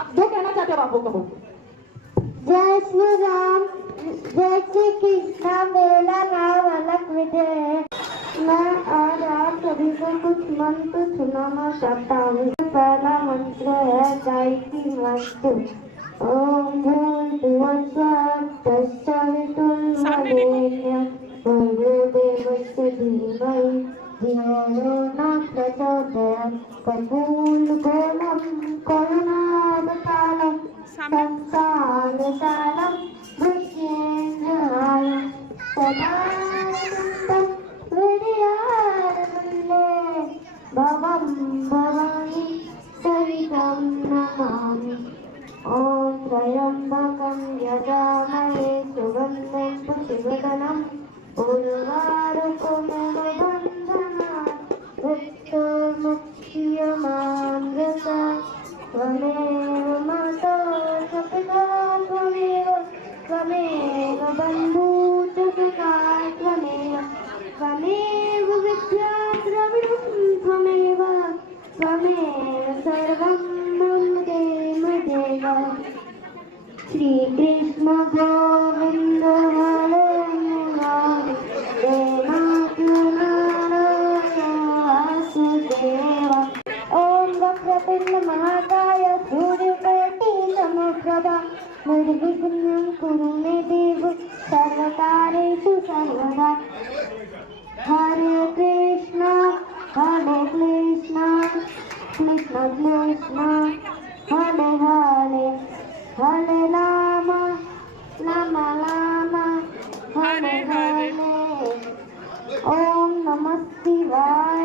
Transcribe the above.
आप जो कहना चाहते हो आप वो कहो। जय श्री राम, जय श्री कृष्णा। मेरा नाम अलग विजय है। मैं आज आप सभी को कुछ मंत्र सुनाना चाहता हूँ। पहला मंत्र है गायत्री मंत्र। ओम भूर्भुवः स्वः तत्सवितुर्वरेण्यं भर्गो देवस्य धीमहि धियो यो न प्रचोदयात्। कर्पूरगोलं करुणावतारं संसारसारं भुजगेन्द्रहारं सदानन्दं हृदयारविन्दे भवं भवानि सहितं नमामि। ॐ त्र्यम्बकं यजामहे सुगन्धिं पुष्टिवर्धनम् उर्वारुकमिव बन्धनात् मृत्युर्मुक्षीयमामृतात्। त्वमेव माता च पिता त्वमेव बन्धुः च सखा त्वमेव विद्या द्रविणं त्वमेव सर्वं मम देव देव। श्री कृष्ण गोविंद हरे मुरारी वासुदेव। ओम वक्रतुंड महाकाय सूर्यकोटि समप्रभा निर्विघ्नं कुरु मे देव सर्वकार्येषु सर्वदा। हरे कृष्ण कृष्ण कृष्ण हरे हरे हरे राम राम राम हरे हरे। ओम नमः शिवाय।